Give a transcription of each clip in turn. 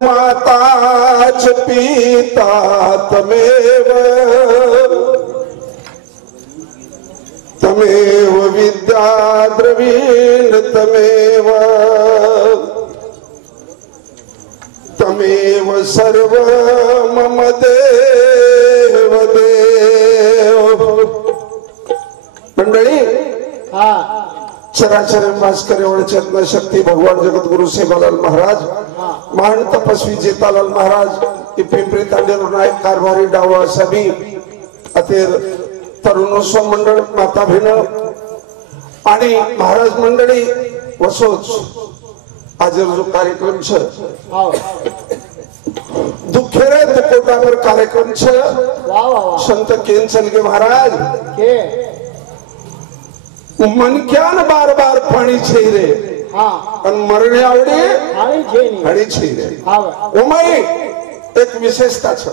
माताच पिता तमेव तमेव विद्या द्रवीण तमेव तमेव सर्व मम देव देव। मंडळी, चराचर भास्कर एवढे चेतना शक्ती भगवान जगद्गुरु सेवालाल महाराज, महान तपस्वी जेतालाल महाराज, पिंपरी तांडेर नायक कारभारी डावा सभी अतेर तरुणोत्सव मंडळ माता बहिण आणि महाराज मंडळी वसोच आज जो कार्यक्रम छ दुखेरे दुकोटावर कार्यक्रम छ संत केंचलगे महाराज के मनक्यान बार बार पाणी छेरे मरणे आवडे हळी छेरे ओमाई एक विशेषता छ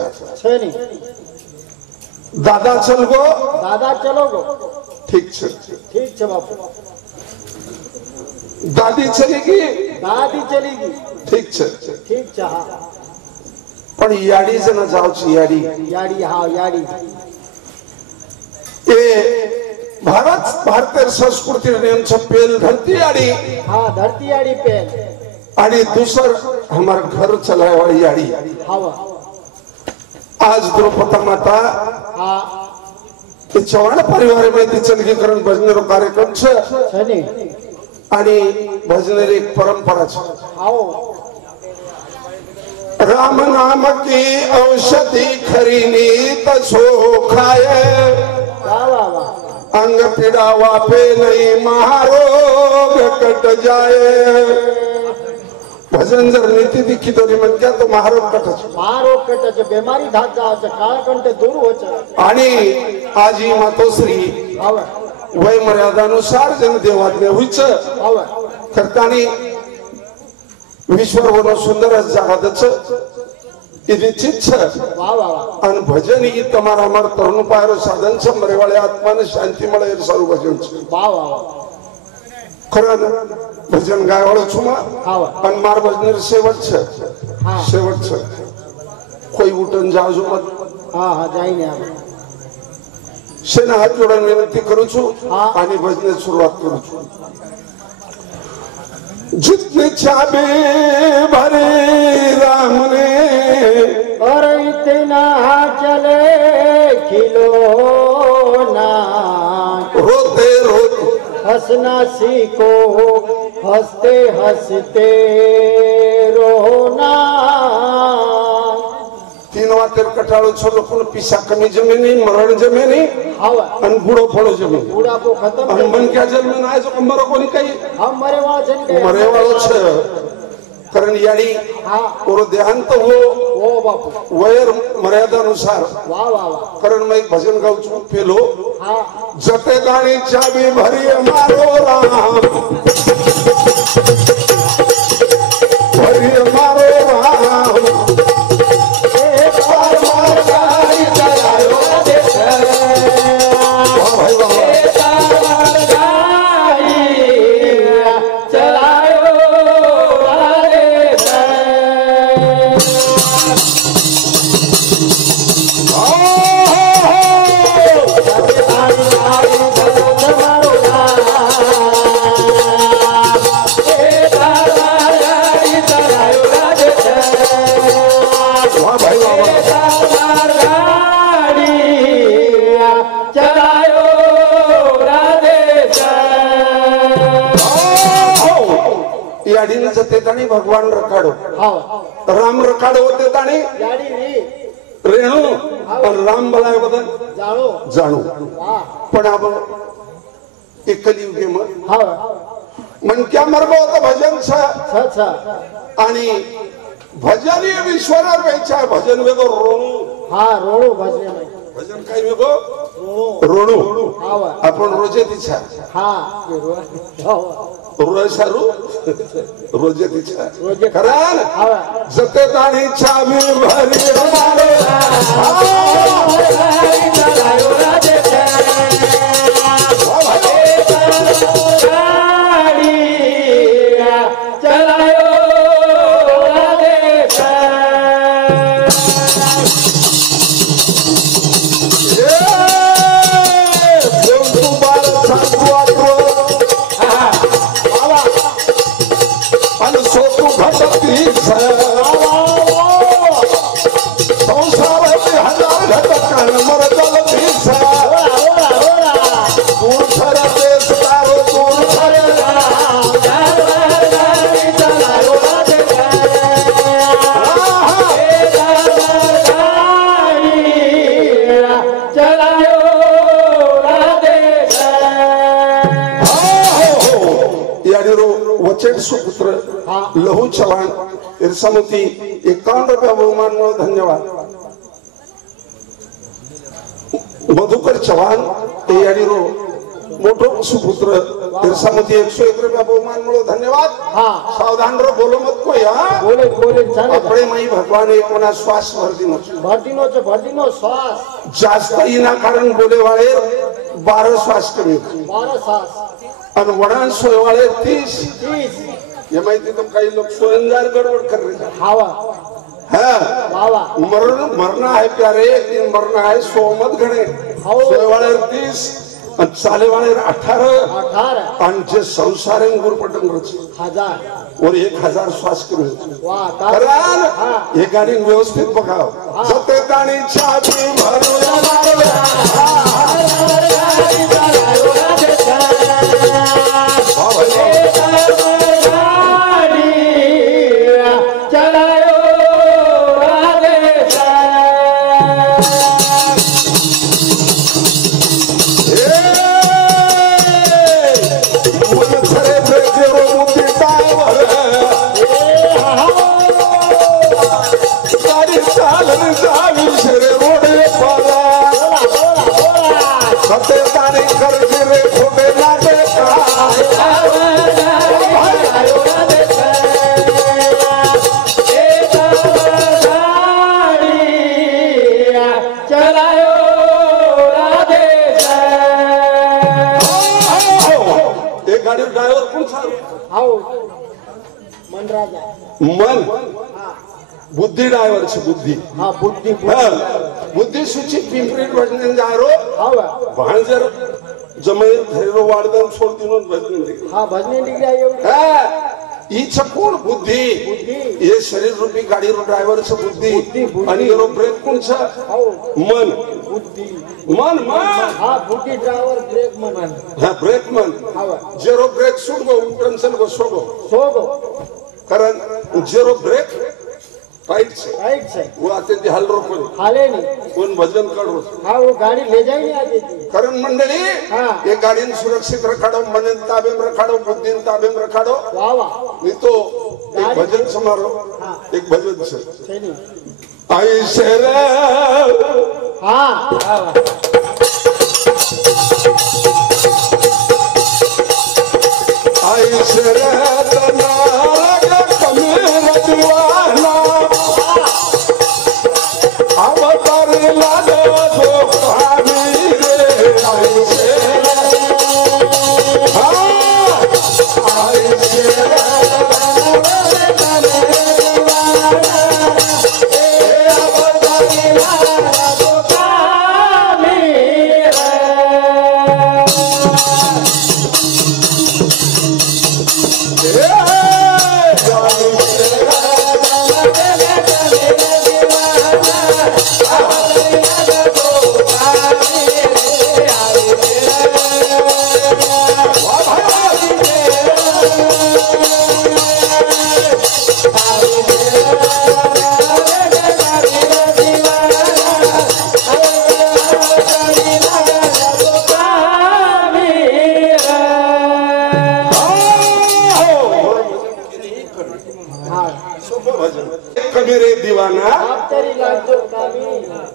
दादा चल गो दादा चलो गो ठीक छ बापू दादी चलेगी ठीक छ पण याडी जण जावची याडी ए भारतीय संस्कृती नियम पेल धरती आड़ी पेल आणि दूसर हमार घर चलाए वाली आड़ी। आज द्रौपदी माता चौहान परिवार में चलगीकरण भजनेरो कार्यक्रम छ आणि भजनेर एक परंपरा छ। राम नाम की औषधि खरीनी तसो खाए अंग पीड़ा वापे नहीं महारोग कट जाए। भजन जर नीति दिखी दोरी म्हणत्या तो महारोग कटच बेमारी धात जावच काळकंठ दूर होच आणि आज ही मातोश्री वय मर्यादानुसार जन देवाज्ञा होईच करतानी विश्वर वन सुंदर जागादच અને ભજન ઈ તમારા અમાર તરુણ પાયરો સાધન છે મરેવાળે આત્માને શાંતિ મળે એ સારું ભજન છે ખરા ભજન ગાયવાળો છું અને માર ભજન સેવક છે કોઈ ઉઠન જાવજો મત સેના હાથ જોડાને વિનંતી કરું છું આની ભજને શરૂઆત કરું છું। जितने चाबे भरे राम ने और इतना चले खिलौना रोते रोते हंसना सीखो हंसते हंसते रोना। तीन वातेर कटाळो छो लोकोने पिसा कमी जमे नहीं मरण जमे नहीं अन बूढ़ो फळो जमे बूढ़ापो खत्म अन मन क्या जन्मे ना जो मरो कोनी काही हम मरे वाळो छ कारण याडी ओरो देहांत हो बापू वयर मर्यादानुसार कारण मैं एक भजन गाऊ छु पेलो जते गाणी चाबी भरी मारो राम भरी मारो राम भगवान रखाड़ो राम रखाड़ो होते ताणी रेणु और राम बनाए बदन जाणो पण अब एक कलियुगे मन क्या मरबो तो भजन छ आणि भजन ये ईश्वरार वेचा भजन वेगो रोणू भजन काय वेगो रोणू आपण रोजे दिछा रोजारू रोजे दिछा खरान जते दाणी छावी भरी हमारे सुपुत्र लहू चव्हाण इरसामती 51 रुपया बहुमान म्हणून धन्यवाद. मधुकर चव्हाण ते याडीरो मोठो सुपुत्र इरसामती 101 रुपया बहुमान म्हणून धन्यवाद. सावधान रो बोलो मत कोई. बोले बोले चाले अपने माई भगवान एक कोणा श्वास भरतीनो श्वास जास्त इना कारण बोले वाले 12 श्वास कमी 12 श्वास और वड़ान सोए वाले 30. ये माहिती तो काही लोग सोयंजार गड़बड़ कर रहे हैं. हाँ मरना है प्यारे, मरना है सोमत घड़े. सोए वाले 30 चाले वाले 18 और जे संसार गुरपटन 1000 और 1000 श्वास करें. ये गाड़ी व्यवस्थित बघाव. सत्य गाणी छाती मन बुद्धि ड्राइवर से बुद्धि. हाँ बुद्धि बुद्धि सूची पिंपरी भजन जा रो भांजर जमैर धैरो वाडदन सोड दिनोन भजन. हाँ भजन निघ्या एवढी. ईच कोण बुद्धि ये शरीर रूपी गाड़ी रो ड्राइवर से बुद्धि आणि रो ब्रेक कोण छ मन बुद्धि मन मन. हाँ बुद्धि ड्राइवर ब्रेक मन. हाँ ब्रेक मन जेरो ब्रेक सुट गो टेंशन को सोगो कारण जेरो ब्रेक राइट से वो आते थे हल रोको हाले नहीं कोण भजन करो. हाँ वो गाड़ी ले जाएंगे आगे कारण मंडळी ये गाड़ी सुरक्षित रखाडो, मन ताबे में रखाडो, बुद्धि ताबे में रखाडो. नहीं तो एक भजन समारो. एक भजन से आई शेर आई शेर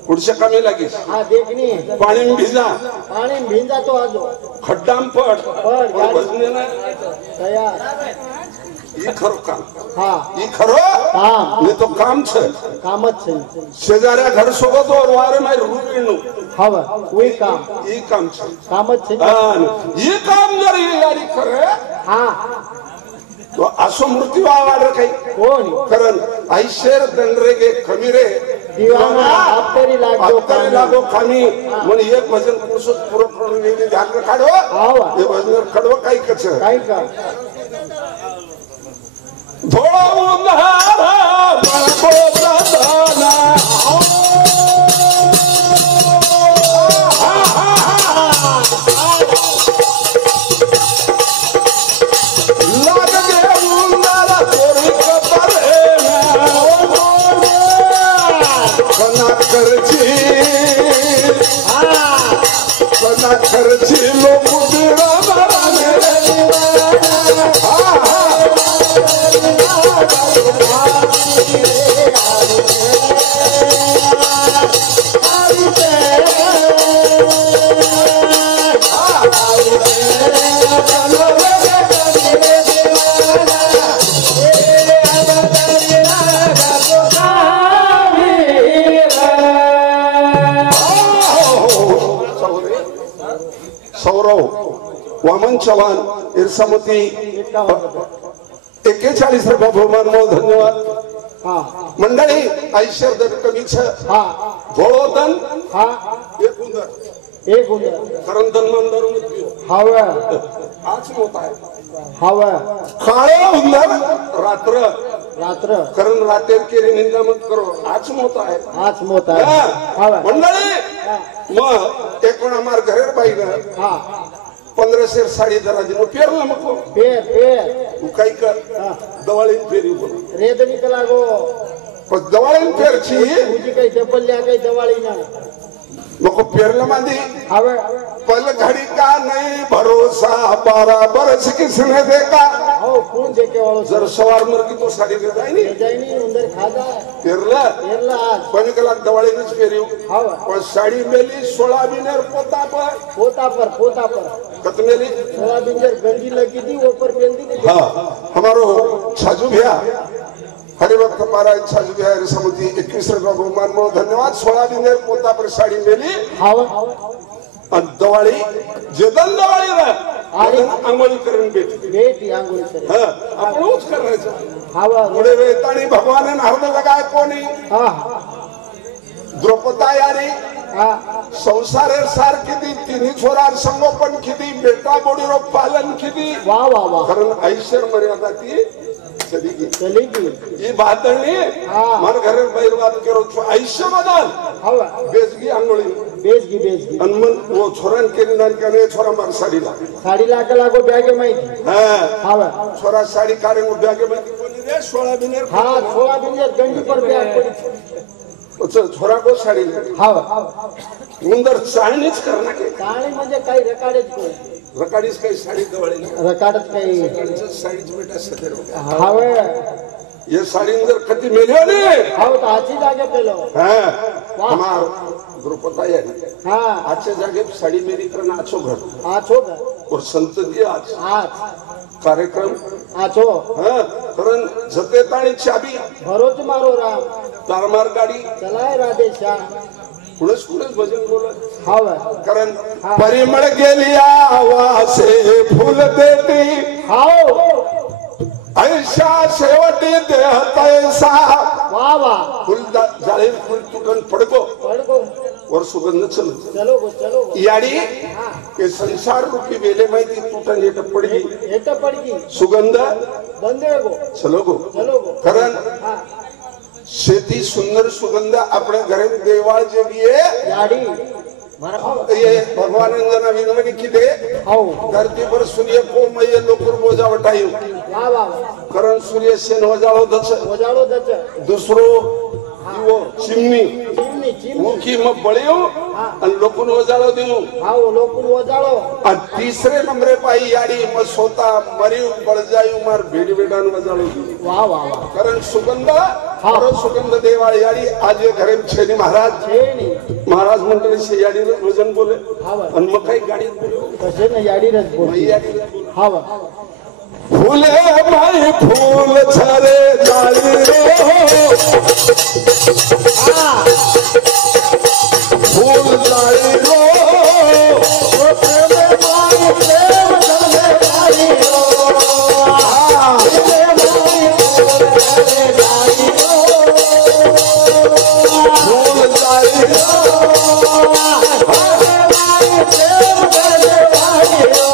पुढच्या कामी लागीस. पाणी भिंजा तो आजो खड्डा पड भजने ना खरो काम. हाँ खरो नहीं तो काम शेजाऱ्या घर सोबत और वारे माय रुपीनु वही काम ये काम जर ये गाडी करे तो असो मृत्यू आवाड काही कोण कारण ऐशेर दंडरेगे खमीरे दीवाना अप्तरी लागो खामी मन एक भजन पुरुष पूरा करून ध्यान काढो. हे भजन कडव काही कच काही का धोळा उन्हाळा बळबोदाना खर्ची लोक सौरव वामन चव्हाण इरसामती 41 रुपये बहुमान मो धन्यवाद मंडळी ऐश्वर दर कमीच धोळोदन एक उंदर कारण धनमंदर हवा आज मोठ आहे हवा काळे उंदर रात्र रात्र कारण रात्री केली निंदा मत करो आज मोठ आहे आज मोठ आहे हवा मंडळी मग एकूण मार घरेर बाईला 1500 साडी दरा दिन पेरला मग पेर पेर तू काही कर दवाळीन फेरी बोल रेदनी कला गो पण दवाळीन फेरची तुझी काही डबल्ल्या काही दवाळी ना मग पेरला मांदी हवा पल घड़ी का नहीं भरोसा 12 बरस किसने देखा हो कौन देखे वालों जर सवार मर की तो साडी दे जाय ले जाय नहीं उंदर खादा पेरला पेरला आज 5 कलाक दवाळीनच फेरी हवा पण साडी मेली 16 बिनेर पोता पर कतमेली 16 बिनेर गंजी लगी थी ऊपर पेंदी थी हाँ हमारो छाजू भैया हरिभक्त पारायण छाजू भैया समती 21 रुपये बहुमान मो धन्यवाद 16 बिनेर पोता पर साडी मेली हवा दवाळी जदल दवाळी रे आंघोळी करून बेटी आंघोळी करे आपण उच करायचं हवा पुढे वेतानी भगवान हरद लगाय कोणी द्रौपदा यारी संसारेर सार किती तिन्ही छोरार संगोपन किती बेटा बोडीरो पालन किती वाह वाह वाह कारण ऐश्वर मर्यादा ती चलेगी ये बात नहीं मार घरे बैरवाद करो ऐश्वर बदल हवा बेजगी आंगोळी बेजगी अनमन वो छोरन के निदान कने छोरा मार साडी लाख लागो ब्यागे माहिती हवा छोरा साडी काढे मग ब्यागे माहिती कोणी रे 16 बिनेर 16 बिनेर गंजी पर ब्याग पडी छोरा को साडी हवा उंदर चाळणीच करना के चाळणी म्हणजे काही रकाडेच कोण रकाडीच काही साडी दवाळी रकाडच काही साडीच बेटा सदर हवा ये साड़ी जर कति मेलियो ने हां तो आची जागे पेलो हमार द्रौपदा यानी आचे जागे साड़ी मेरी करना आछो घर और संतती आज कार्यक्रम आछो कारण जते ताणी चाबी भरोच मारो राम तारमार गाडी चलाय राधे श्याम कुणस भजन बोलत हवा कारण परिमळ गेली आवासे फुल देती हाओ ऐशा शेवटी देह तैसा वाह वाह फुल जाळे फुल तुकन पडको और सुगंध चलो याडी ये संसार रूपी वेले माहिती तुटन हेट पडगी सुगंध बंदे गो चलो गो कारण शेती सुंदर सुगंध अपने घरे देवाळ जेवी है याडी ये भगवान जना विनवणी किदे धरती पर सूर्य को मय लोकुर बोजा वटायो कारण सूर्य सेन वजाळो दच दुसरो वो चिमनी मुखी में बळ्यो आणि लोकुन वजाळो देऊ लोकुन वजाळो आणि तिसरे नंबरे पाई याडी म सोता मरियो बळ जायू मार भेडी बेडान वजाळो वाह वाह कारण सुगंध सुगंध देवाळ याडी आज ये घरे छेनी महाराज मंडळी से याडी वजन बोले आणि मग काही गाडीत बोले कसे ना याडी रच बोले हावा फूले माई फूल छरे जाली रो फूल जाली रो प्रेम माई प्रेम चले जाली रो प्रेम माई फूल छरे जाली रो फूल जाली रो प्रेम माई प्रेम चले जाली रो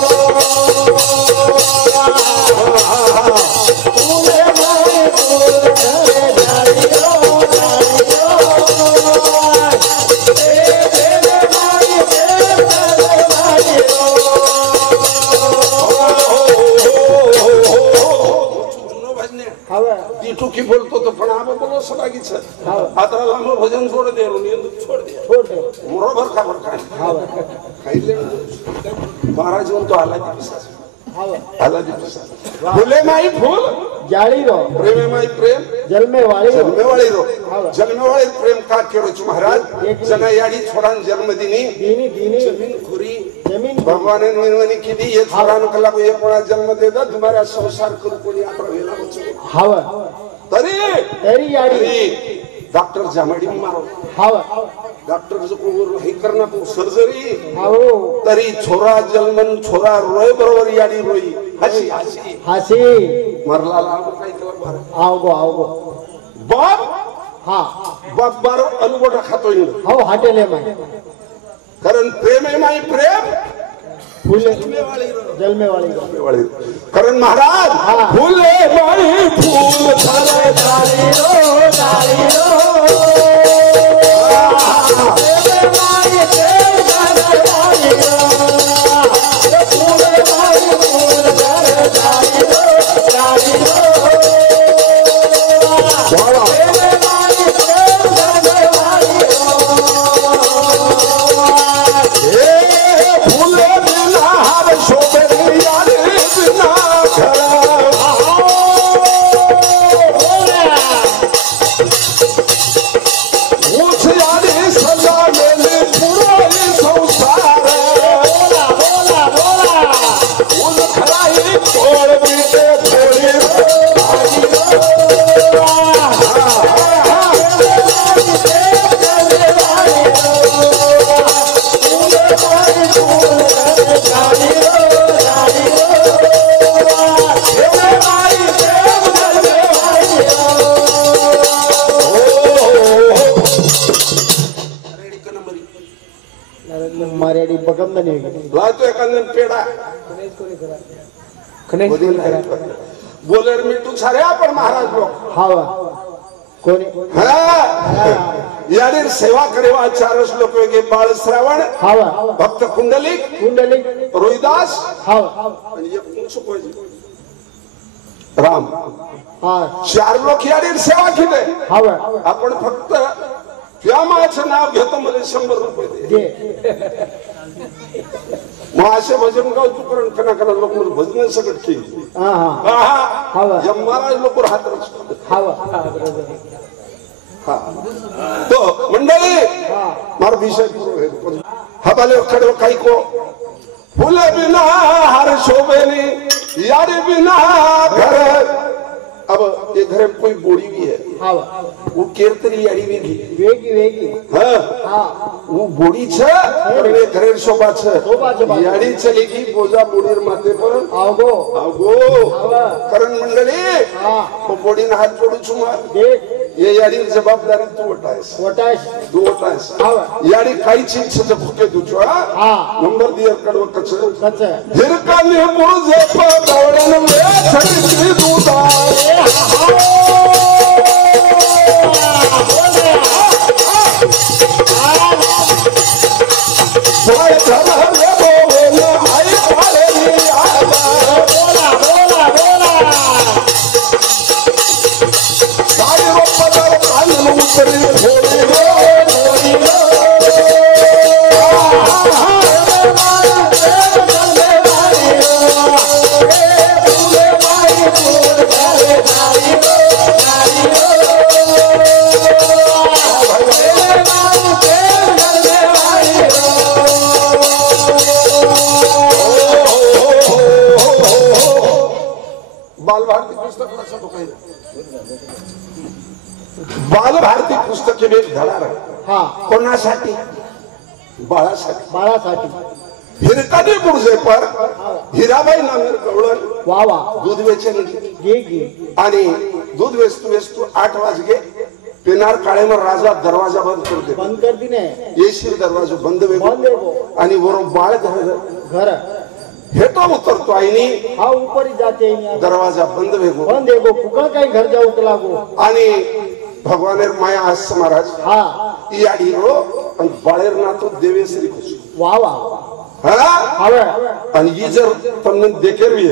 की बोलतो तो पण आम्ही बोलो सलागीच आता लांब भजन सोड दे छोड़ दे बरोबर का बर काय महाराज म्हणतो आला फुले माई फूल जाली रो प्रेमे माई प्रेम जन्मे वाली रो जन्मे वाली प्रेम का केरो महाराज जना याडी छोरान जन्मदिनी जमीन खुरी भगवान ने निर्वणी किती ये छोरान कला को ये कोणा जन्म देदा तुम्हारा संसार करू कोणी आपला वेला बचो हावा तरी याडी डॉक्टर जामडी मारो हाव डॉक्टर जो हे करना को सर्जरी हाव तरी छोरा जन्मन छोरा रोय बरोबर याडी रोई हसी हसी हासी मरला लाव काय केलं बार आवगो बाप हा बाप बारो अलगोटा खातोय हाव हाटेले माय कारण प्रेम आहे माई प्रेम फुले जलमे वाली कारण महाराज फुले माई फूल झाले डाली रो फुले माई प्रेम झाले डाली रो फुले माई फूल झाले डाली रो फुले माई प्रेम झाले डाली रो फुले शोभे यारी बिना खरा मुझ यारी सजा मेले पुरानी संसार उन खराई तोड़ बीते थोड़ी मर्यादी बगम नहीं लातो एखादं पेडा बोलेर मिठू सारे आपण महाराज लोक हावा कोणी याने सेवा करेवा चारच लोक वेगे बाळ श्रावण हावा भक्त कुंडलिक रोहिदास हावा आणि एक मुंसू पाहिजे राम हा चार लोक याने सेवा केले हावा आपण फक्त व्यामाचं नाव घेतो मला 100 रुपये दे मग असे भजन गाव चुकरण कना कना लोक म्हणजे भजन सकट की महाराज लोक राहत तो मंडळी मार विषय हवाले खड़ो काही को फूल बिना हर शोभेनी यारी बिना घर अब ये घर में कोई बोड़ी भी है वो केरतरी यारी वेगी हाँ वो बोड़ी छ और ये घर शोभा छ यारी चलेगी बोझा बोड़ीर माथे पर आवगो करण मंडली वो बोड़ी ना हाथ जोड़ू छुमा ये यारी जवाबदारी तू उठायस यारी काही चीज छ भुके तुझो नंबर दिया कडव कच हिरका ने मुझे पर दौड़न में छड़ी दूधा बाल भारती पुस्तक एक धडा कोणासाठी बाळासाठी हिरकाने बुर्जे पर हिराबाई नामेर गवळण वावा दूध वेचन आणि दूध वेचतू 8 वाजगे पेनार काळेमर राजा दरवाजा बंद कर दी येशील दरवाजा बंद आणि वरून बाळ घर हेटो उतरतो आईनी हा ऊपर जाते दरवाजा बंद वेगो कुकळ काही घर जाऊ लागो आणि भगवानेर माया आस महाराज हा याडी रो आणि बाळेर ना तो देवेश्री खुश वावा आणि ही जर तमने देखेरवी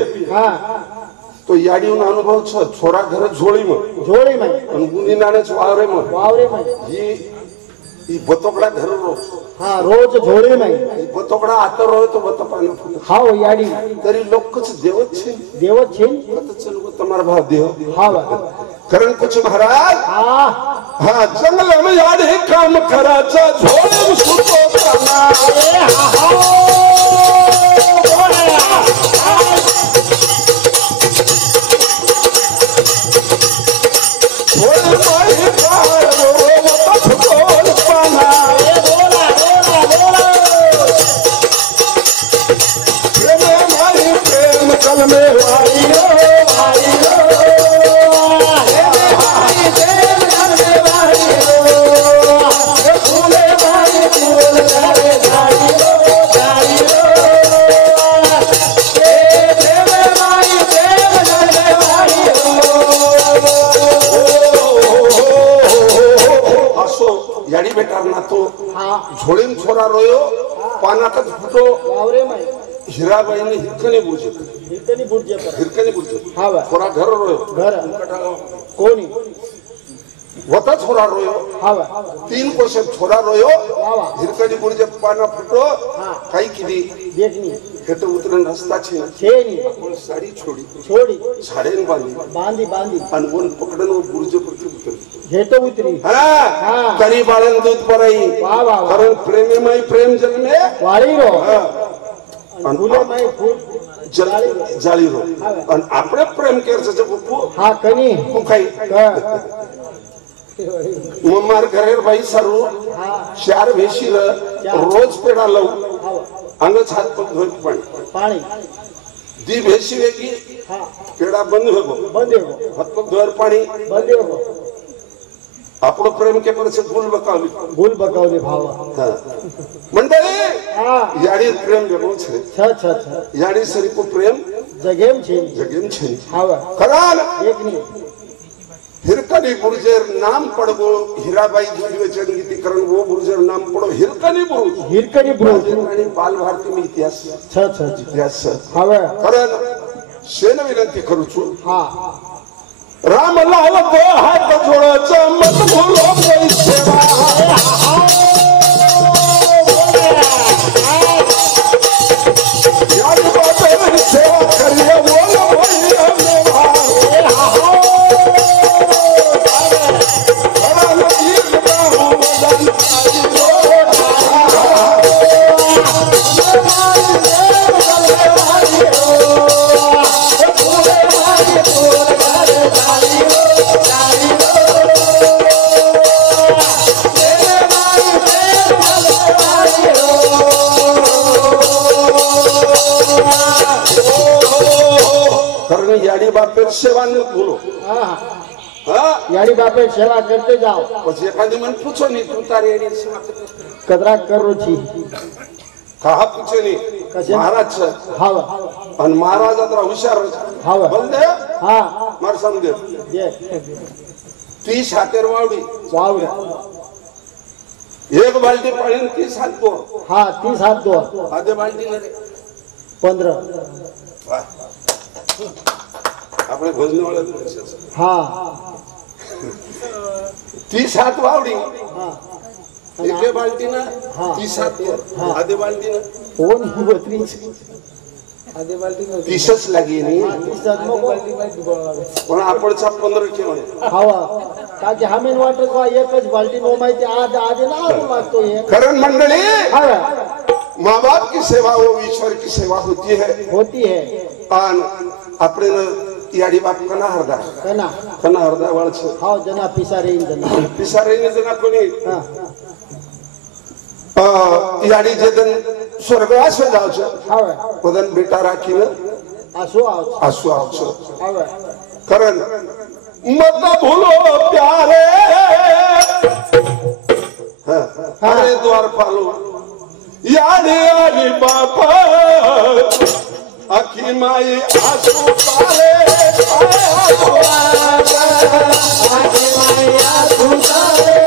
तो याडीहून अनुभव छोरा घर झोळी मग आणि गुणी नाण्याच वावरे मग ही बतोकडा घर रोज रोज झोळी नाही बतोकडा आता रोय तो बत पाणी हाव याडी तरी लोकच देवच छे चल तुम्हारा भाव देव करण कुछ महाराज जंगल में याडी काम कराचा झोळी सुतो करना झोळी पाई पार झोळीम छोरा रोयो पानातच फुटो वावरे माई हिराबाईने हिरकणी बुरजे हिरकणी बुडजे पर हिरकणी बुरजे हा बा छोरा घर रोयो घर कोणी होता छोरा रोयो हा बा 3 कोशे छोरा रोयो वावा हिरकणी बुरजे पाना फुटो काही किदी देखनी हेट उतरन रस्ता छे छेनी कोण साडी छोडी छोड़ी साडेन बांधी बांधी बांधी आणि वन पकडन बुरजे प्रति उतर हे तो उतरी हा करी बाळन दूध पराई वाह वाह वाह कारण प्रेमीमय प्रेम जन्मे वाળી रो आणि फूले माई फूल जाळी रो आणि આપણે પ્રેમ કેર છે બુપુ હા કની હું ખાઈ માર ઘરે ભાઈ સારું ચાર વેશી રોજ પેડા લઉં અંગ છાત પગ ધોઈ પાણી પાણી દી વેશી વેગી પેડા બંધ હોગો બંધ હોગો હાથ પગ ધોર પાણી બંધ હોગો આપણો પ્રેમ કે પર છે ભૂલ બકાવલી ભૂલ બકાવલી ભાવ મંડળી હા યાડી પ્રેમ વેગો છે છ છ છ યાડી સરી કો પ્રેમ જગેમ છે જગેમ છે હા ખરાન એકની हिरकनी बुर्जेर नाम पड़गो हीराबाई दूधवे चंगीती करण वो बुर्जेर नाम पड़ो हिरकनी बुर्ज हिरकनी बुर्ज आणि बाल भारती में इतिहास छ छ इतिहास हवे करण शेन विनंती करू छु हां राम लाल दो हात जोडायचा मत भूलो कोई सेवा याद बातें सेवा करिए बोलो भैया मेवा याडी बापेर सेवा न भूलो याडी बापेर सेवा करते जाओ પછી એકાદી મને પૂછો ની તું તારી એની સેવા કદરા કરો છી કાહા પૂછે ની મહારાજ છે હા અને મહારાજ અતરા હોશિયાર છે હા બોલ દે હા માર સમજે દે 30 હાથેર વાવડી વાવડે એક બાલટી પાણી 30 હાથ દો હા 30 હાથ દો આધે બાલટી ને 15 આપણે ભોજન વાળા હા 30 હાથ વાવડી હા એકે બાલટી ના 30 હાથ દો આધે બાલટી ને કોણ બત્રી આધે બાલટી નો 30 જ લાગી ની 30 હાથ નો બાલટી માં બોલાવે પણ આપણછા 15 કેવાય ખાવા કાકે હમેન વાટર કો એક જ બાલટી નો માહિતી આજે ના લાગતો એ करण मंडली હા माँ बाप की सेवा वो ईश्वर की सेवा होती है और अपने याडी बाप कना हरदा वाळ छे हाव जना पिसारे ने जना कोणी याडी जे दिन स्वर्गवास में जाव छे हाव वदन बेटा राखीने आसू आव छे हाव करण मत भूलो प्यारे अरे द्वार पालो याडी याडी बापा अखी माई आसू पाले अखी माई आसू पाले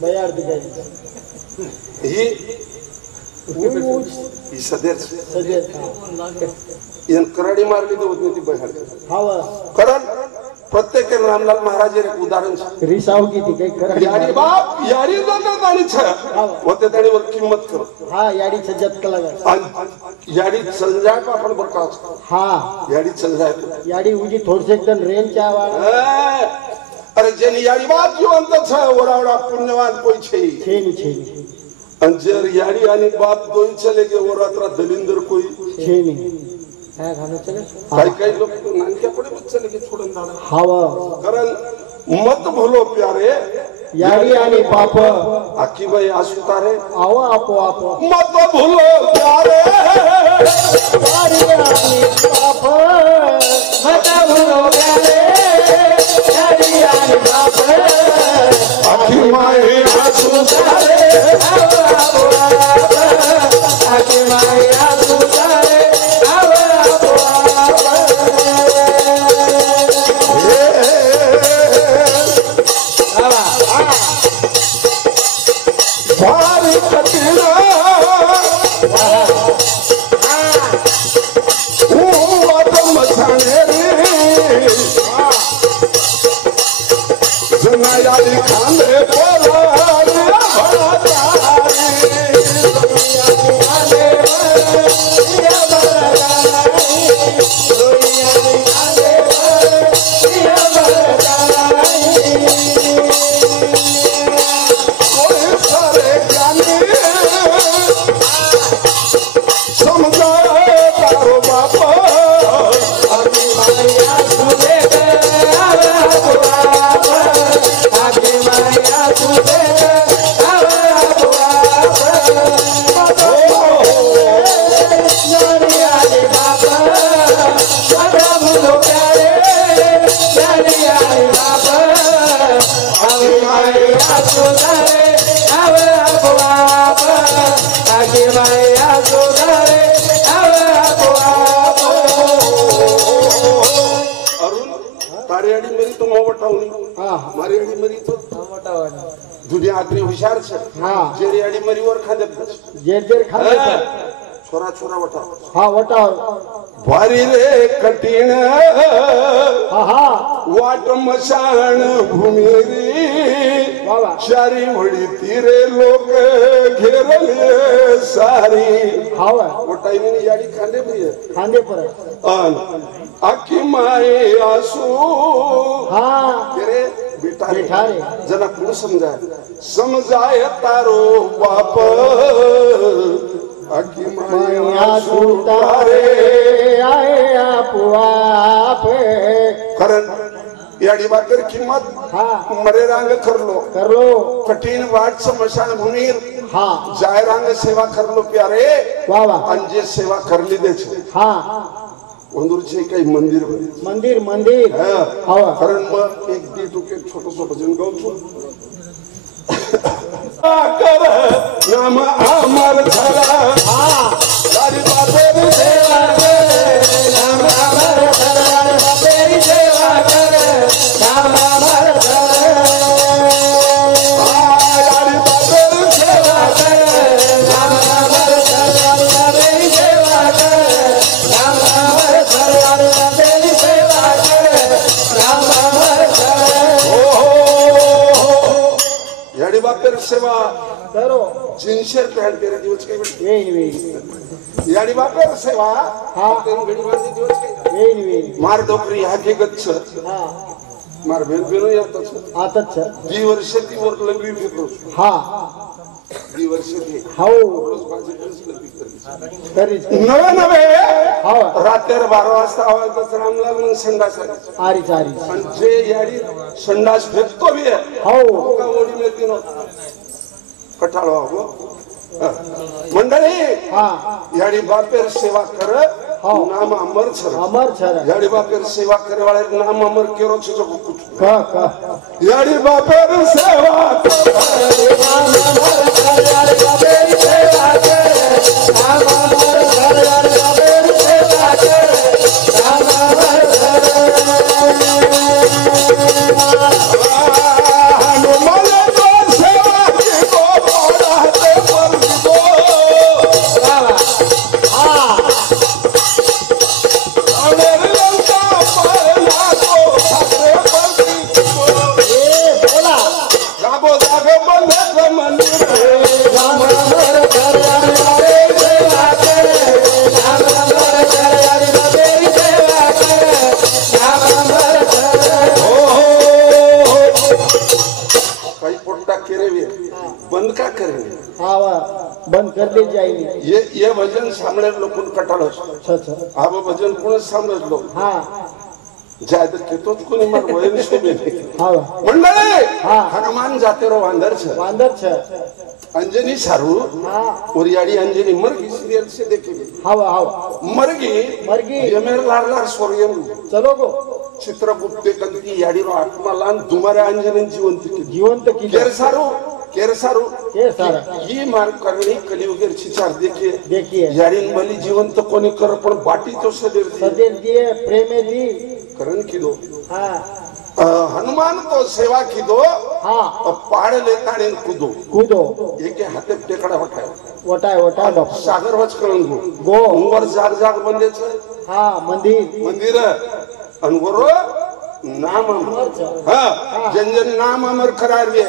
बयार दिखाई ही सदेर कराडी मारली तर होत नाही ती बयार कारण प्रत्येक रामलाल महाराज एक उदाहरण रिसाव की थी काही कराडी यारी बाप यारी जातात आणि होते त्याने वर किंमत कर हा याडी सज्जत कला याडी चल जाय पण आपण बरका हा याडी चल जाय याडी उजी थोडसे एकदम रेंज आवा अरे जेनी याडी बाप जीवंत छ ओरावडा पुण्यवान कोई छे आणि जर याडी आणि बाप दोई चले गे ओरात्रा दलिंदर कोई छे नहीं काही काही लोक नानक्या पडे चले की छोडून जाणार हवा कारण मत भलो प्यारे यारी आणि पाप आखी बाई असू तारे आव आपो आपो मत भलो प्यारे यारी आणि पाप मत भलो प्यारे यारी आणि पाप आखी माई असू तारे आव आपो आखी माई असू तारे आव आपो भारी कठीण जनायाली खांदे दुनिया आदमी होशियार छे जेरी आडी मरी और खादे जेर जेर खादे छोरा छोरा वटा हां वटा भारी रे कठीण हां वाट मशान भूमिरी बाबा चारी वडी तीरे लोक घेरले सारी हां वो टाइमिंग याडी खांदे पर आखी माई आसू हां तेरे बेटा रे जना कोण समजाय तारो बाप आखी माई आसू तारे आए आपो आप कारण याडी बाकर किंमत मरे रांग करलो कठीण वाट समशान भूमीर जाय रांग सेवा करलो प्यारे वावा अंजे सेवा करली देछे वंदूरचे काही मंदिर मंदिर मंदिर हवा कारण मग एक दी टुके छोटस भजन गावतो नाम अमर धरा सारी बातें सेवा नाम अमर धरा तेरी सेवा कर नाम अमर धरा सारी बातें सेवा कर नाम अमर धरा तेरी सेवा कर नाम अमर धरा तेरी सेवा कर नाम अमर धरा याडी बापर सेवा करो जिनशेर पहल तेरे दिवस के वेई याडी बापर सेवा तेरे घडी वाली दिवस के वेई मार डोकरी हाके गच्छ मार बेन बेनो येतच आतच 2 वर्ष ती वर लग्न घेतो दी वर्ष ती हाव तरी नवे हाव रात्र 12 वाजता आवाज रामलाल मग संडास आरी चारी आणि जे याडी संडास फेकतो बी हाव का ओडी मेती नो कटाळो हो मंडळी याडी बापेर सेवा कर नाम अमर छर याडी बापेर सेवा करे वाले नाम अमर केरो छ कुछ का याडी बापेर सेवा नाम अमर छर याडी बापेर सेवा कर नाम अमर छर याडी बापेर सेवा कर नाम अमर मंदिर बंद का करेंगे हाँ वाह बंद कर दी जाएगी ये भजन सामने लोग कटाड़ो अच्छा अब भजन कोण समज लो हाँ जाय तर केतोच कोणी मग वयन शोभे हाँ मंडळे हाँ हनुमान जाते रो वांदर छ अंजनी सारू हाँ ओरियाड़ी अंजनी मरगी सीरियल से देखेंगे हाँ हाँ मरगी ये मेरे लार लार स्वर्गम चलो गो चित्रगुप्ते कंती याडी रो आत्मा लान तुम्हारे अंजनी जीवंत की केर सारू ये सारा ही मार्ग करणे कलियुगेर चिचार देखिए याडीन बली जीवंत कोणी कर पण बाटी तो सदैव दिए प्रेमे दी करण कीधो हाँ हनुमान तो सेवा कीधो हाँ पाड़ लेताने कूदो एक हाथे टेकड़ा वटाय सागर वच कळंग गो वर जाग बंदे छ हाँ मंदिर अनगोरो नाम अमर हाँ जन नाम अमर करार वे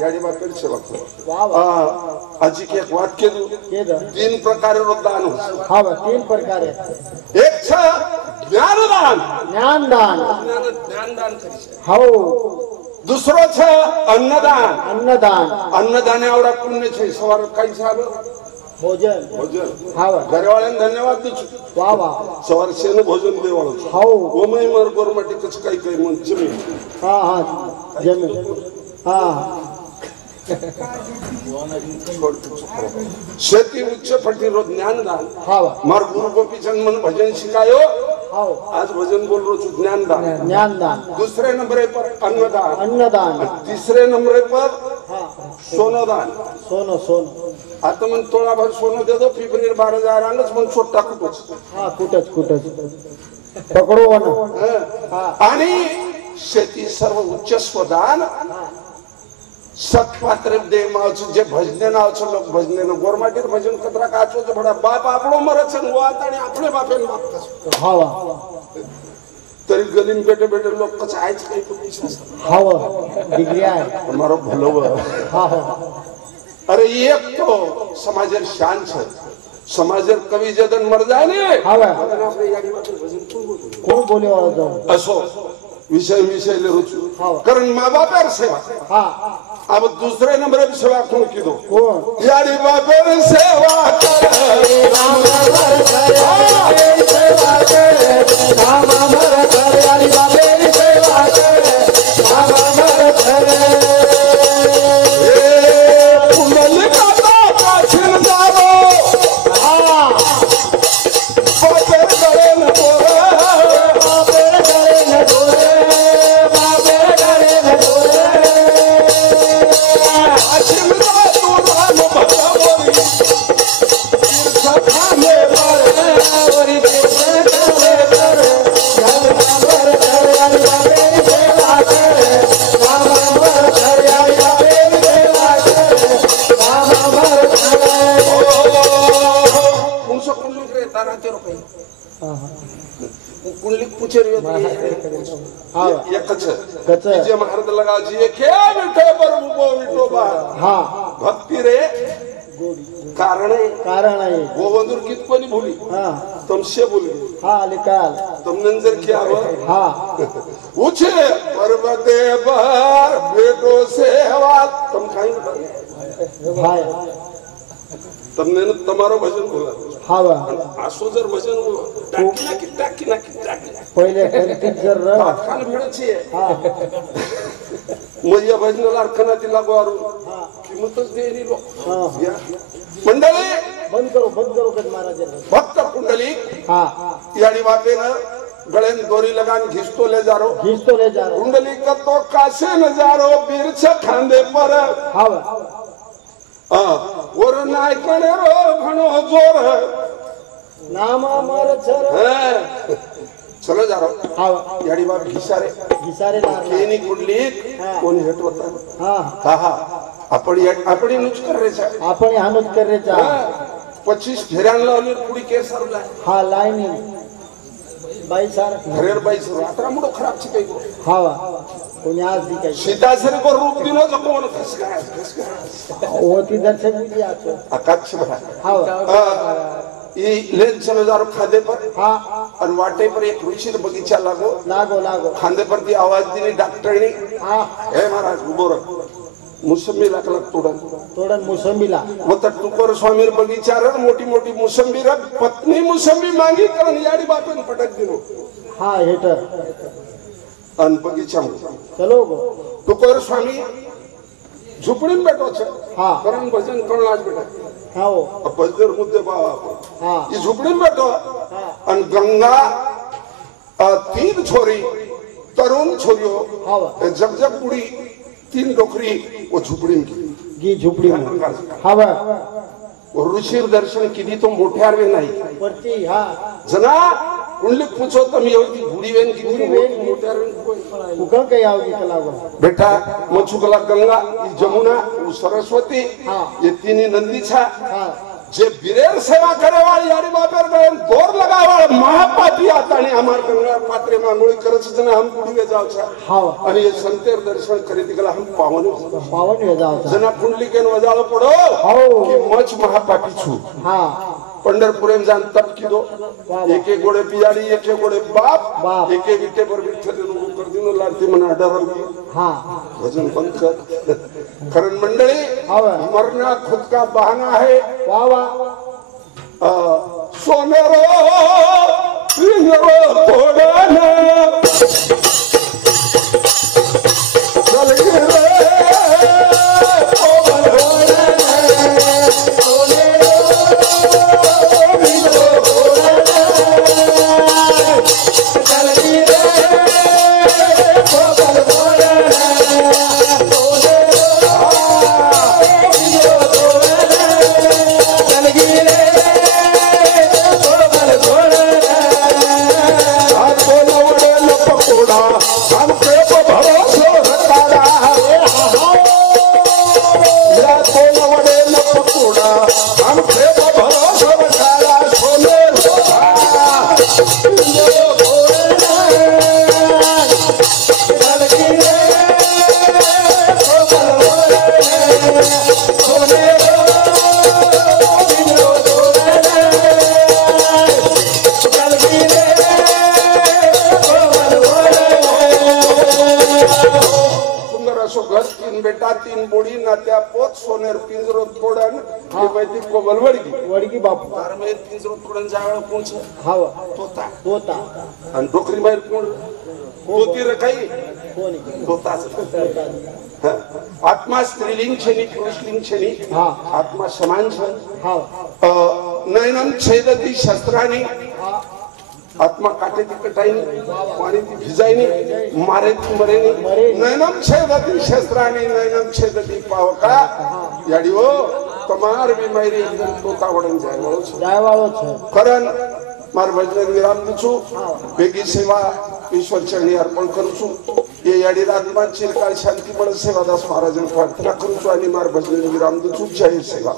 याडी बात कर सेवा वाह आजी के एक बात के दो 3 प्रकार रो दान हाँ 3 प्रकार एक छ ज्ञानदान करी हो दुसरो छ अन्नदान अन्नदान एवढा पुण्य छै सवार काही झालं भोजन हाँ घरवाल्यान धन्यवाद देछु वाह वाह सवार सेन भोजन देवाळो हो ओमय मर गोरमाटी कच काही मन जमीन हाँ जमीन हाँ शेती उच्च पटीरो ज्ञानदान हाँ मार गुरु गोपीचंद मन भजन शिकायो हाँ आज भजन बोल रो छु ज्ञानदान दूसरे नंबर पर अन्नदान तीसरे नंबर पर सोनोदान सोनो आता मन तोळा भर सोनं दे दो फिब्रिल 12,000 आणच मन छोटा कुटच हाँ कुटच पकडो वन आणि शेती सर्व उच्च स्वदान सत्पात्र देमाच जे भजने नावचं लोक भजनेनं गोरमाटीर भजन कतरा काचो बडा बाप आपलो मरच वात आणि आपले बापेन मागतात हाँ तरी गलीन बेटे लोक कच आहेच काही विश्वास हाँ डिग्री आहे हमारो भलो हाँ अरे एक तो समाजेर शान छ समाजेर कवी जदन मर जाय ने हाँ आपले याडी बापे भजन कोण बोले वाला असो विषय ले रुचु कारण माँ बापेर सेवा हाँ अब दूसरे नंबर पे सेवा कौन की दो कौन यारी बापेर सेवा कुंडली पुचेर जे महाराज लगा जी के विठे पर उभो विठोबा हाँ भक्ति रे कारण आहे गोवंदूर कित कोणी बोली हाँ तुमसे बोली हाँ निकाल तुमने जर किया हो हाँ उछे पर्वते पर बेटो सेवा तुम खाई भाई तुमने तुम्हारो भजन बोला हाँ आसो जर भजन टाकी ना पहिले कंटिक जर खान भिडची हाँ मैया भजनाला अडकना तिला गोरू किंमतच देणी लोक मंडळी बंद करो गज महाराज भक्त कुंडली हाँ याडी बापेनं गळेन दोरी लगान घिसतो ले जा रो कुंडली का तो कासे न जा रो बिरछ खांदे पर हाँ और नाय कणे रो घणो जोर नाम अमर छर चलो जा रो हाँ याडी बाप घिसारे केनी कुंडली कोणी हटवता हाँ हा आपण नुच कर रे छा आपण हानुच कर रे छा 25 फेऱ्यान लावली पुडी केर सरला हा लाईनी बाई सार घरेर बाई सर आता मुडो खराब छी काही हा कोणी आज दी काही सीतासरी को रूप दिनो जो कोण खसका होती दर्शन दी आछो आकाश भरा हा ये लेन चलो जारो खादे पर हाँ और वाटे पर एक रुचिर बगीचा लागो लागो खांदे पर दी आवाज दी डॉक्टरनी हाँ हे महाराज उभो रह मोसंबी लागला तोडन मोसंबीला मग टुकर स्वामी बगीचा मोठी मोठी मोसंबी पत्नी मोसंबी मागी कारण याडी बापेन पटक दिलो हा हेटर अन बगीचा चलो टुकर स्वामी झुपड़ी में बैठो छे हाँ करण भजन करण आज बेटा हाँ भजन मुद्दे बाबा हाँ ये झुपड़ी में बैठो अन गंगा तीन छोरी तरुण छोरियो हाँ जब जब बुढ़ी तीन डोकरी वो झुपड़ी में की झुपड़ी में हाँ वो ऋषि दर्शन किती तो मोठ्यार वे नाही पडती हाँ जना कुंडली पूछो तम एवढी बुडी वेन किती मोठ्यार वेन उकळ काही आवगी कलावा बेटा मचुकला गंगा जमुना सरस्वती ये तीन नंदी छा जे बिरेर सेवा करे वाली यारी बापर गए दोर लगा वाला महापापी आता ने हमार गंगा पात्रे में अंगुली करत जना हम बुडी वे जाव छा हाँ आणि ये संतेर दर्शन करीत गेला हम पावन वे जाव छा जना कुंडली केन वजालो पडो की मच महापापी छु हाँ पंढरपुरे में जान तप की दो एक एक गोड़े पियाड़ी एक एक गोड़े बाप एक एक इटे पर बिठे लोगों कर दिनो लारती मना डर हाँ भजन बंद कर करण मंडली मरना खुद का बहाना है वाह वाह सोनेरो पिंगरो तोड़ना चल गिरे बेटा तीन बोड़ी नात्या पोत सोनेर पिंजरो तोड़न ये वैदी को वड़गी बापू तार में पिंजरो तोड़न जावळ पूछ हाव तोता अन डोकरी मार कोण तोती रखाई कोणी तोता आत्मा स्त्रीलिंग छेनी पुरुषलिंग छेनी आत्मा समान छ नयनम छेदति शस्त्राणि आत्मा काटे ती कटाईनी पाणी ती भिजाईनी मारे ती मरेनी नयनम छेदति शस्त्राणि नयनम छेदति पावका याडीओ તમાર બીમારી એકદમ તોતા વડન જાય વાળો છે કરણ માર ભજન વિરામ દઉં છું ભેગી સેવા ઈશ્વર ચરણી અર્પણ કરું છું એ યાડી રાતમાં ચિરકાળ શાંતિ મળે સેવાદાસ મહારાજને પ્રાર્થના કરું છું અને માર ભજન વિરામ દઉં છું જય સેવા